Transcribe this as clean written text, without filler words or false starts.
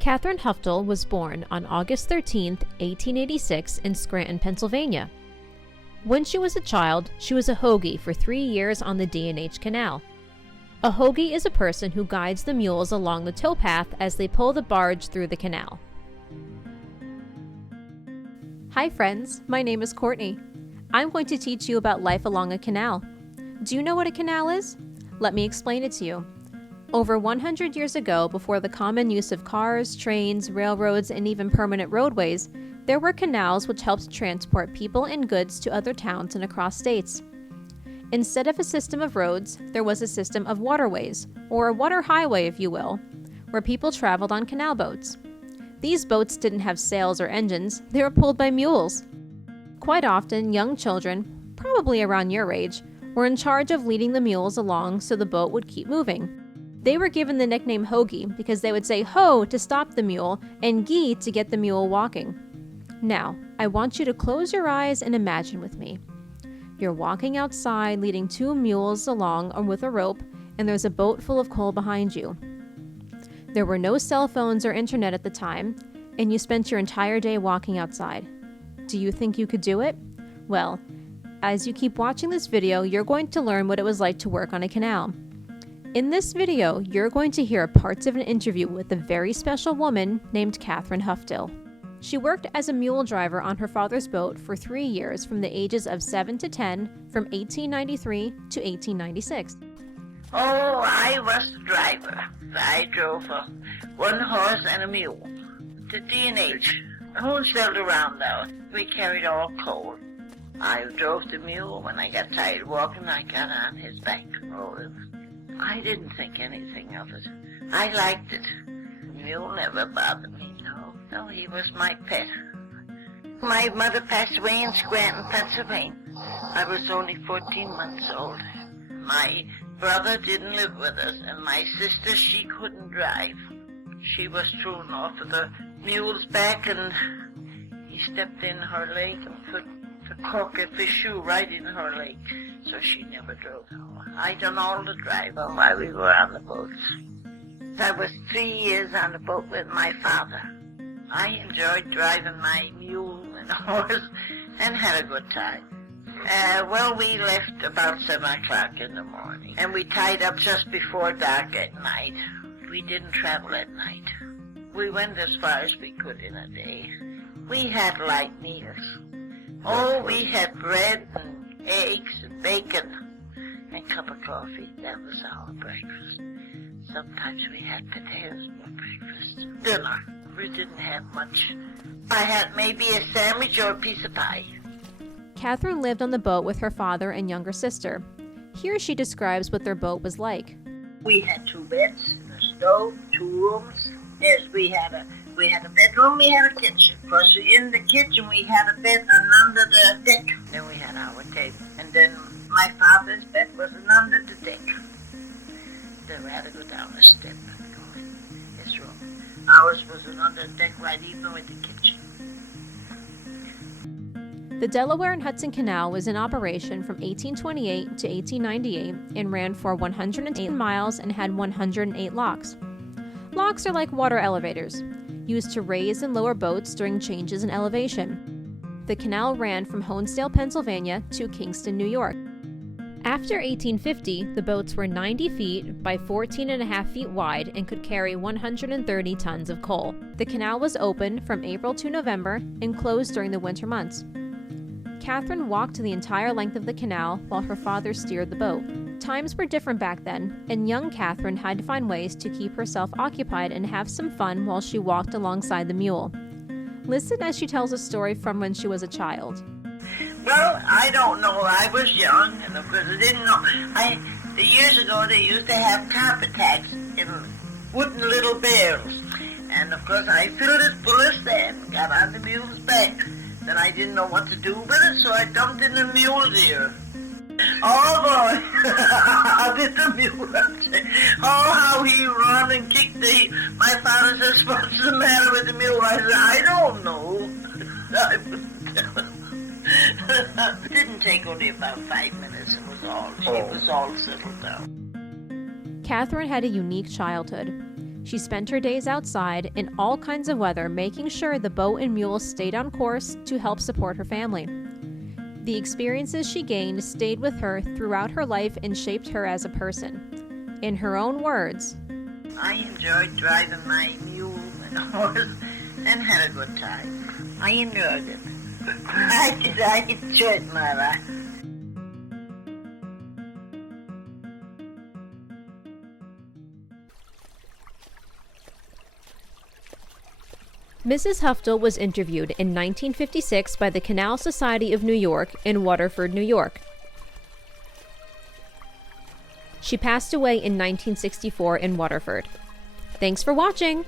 Katherine Huftill was born on August 13, 1886 in Scranton, Pennsylvania. When she was a child, she was a hoggee for 3 years on the D&H Canal. A hoggee is a person who guides the mules along the towpath as they pull the barge through the canal. Hi friends, my name is Courtney. I'm going to teach you about life along a canal. Do you know what a canal is? Let me explain it to you. Over 100 years ago, before the common use of cars, trains, railroads, and even permanent roadways, there were canals which helped transport people and goods to other towns and across states. Instead of a system of roads, there was a system of waterways, or a water highway if you will, where people traveled on canal boats. These boats didn't have sails or engines, they were pulled by mules. Quite often, young children, probably around your age, were in charge of leading the mules along so the boat would keep moving. They were given the nickname hoggee because they would say ho to stop the mule and gee to get the mule walking. Now, I want you to close your eyes and imagine with me. You're walking outside leading 2 mules along or with a rope, and there's a boat full of coal behind you. There were no cell phones or internet at the time, and you spent your entire day walking outside. Do you think you could do it? Well, as you keep watching this video, you're going to learn what it was like to work on a canal. In this video, you're going to hear parts of an interview with a very special woman named Katherine Huftill. She worked as a mule driver on her father's boat for 3 years from the ages of 7 to 10 from 1893 to 1896. Oh, I was the driver. I drove a 1 horse and a mule. The D&H. Who's still around now? We carried all coal. I drove the mule. When I got tired walking, I got on his back and rode him. I didn't think anything of it. I liked it. The mule never bothered me, no. No, he was my pet. My mother passed away in Scranton, Pennsylvania. I was only 14 months old. My brother didn't live with us, and my sister, she couldn't drive. She was thrown off of the mule's back, and he stepped in her leg and put the cork of his shoe right in her leg, so she never drove. I done all the driving while we were on the boats. I was 3 years on the boat with my father. I enjoyed driving my mule and horse and had a good time. Well, we left about 7 o'clock in the morning, and we tied up just before dark at night. We didn't travel at night. We went as far as we could in a day. We had light meals. Oh, we had bread and eggs and bacon and a cup of coffee. That was our breakfast. Sometimes we had potatoes for breakfast. Dinner, we didn't have much. I had maybe a sandwich or a piece of pie. Katherine lived on the boat with her father and younger sister. Here she describes what their boat was like. We had 2 beds, a stove, 2 rooms. Yes, we had a bedroom, we had a kitchen. Plus, in the kitchen, we had a bed under the deck. Then we had our table. And then my father's bed was under the deck. Then we had to go down a step and go in his room. Ours was under the deck right even with the kitchen. The Delaware and Hudson Canal was in operation from 1828 to 1898 and ran for 108 miles and had 108 locks. Locks are like water elevators, used to raise and lower boats during changes in elevation. The canal ran from Honesdale, Pennsylvania to Kingston, New York. After 1850, the boats were 90 feet by 14.5 feet wide and could carry 130 tons of coal. The canal was open from April to November and closed during the winter months. Katherine walked the entire length of the canal while her father steered the boat. Times were different back then, and young Katherine had to find ways to keep herself occupied and have some fun while she walked alongside the mule. Listen as she tells a story from when she was a child. Well, I don't know. I was young, and of course I didn't know. Years ago, they used to have carpet tacks in wooden little barrels. And of course, I filled it full of sand, got on the mule's back. Then I didn't know what to do with it, so I dumped in the mule's ear. Oh boy, did the mule oh, how he run and kicked my father says, what's the matter with the mule? I said, I don't know. It didn't take only about 5 minutes. It was all settled down. Katherine had a unique childhood. She spent her days outside in all kinds of weather, making sure the boat and mules stayed on course to help support her family. The experiences she gained stayed with her throughout her life and shaped her as a person. In her own words, I enjoyed driving my mule and horse and had a good time. I enjoyed it. I did. I enjoyed my life. Mrs. Huftill was interviewed in 1956 by the Canal Society of New York in Waterford, New York. She passed away in 1964 in Waterford. Thanks for watching!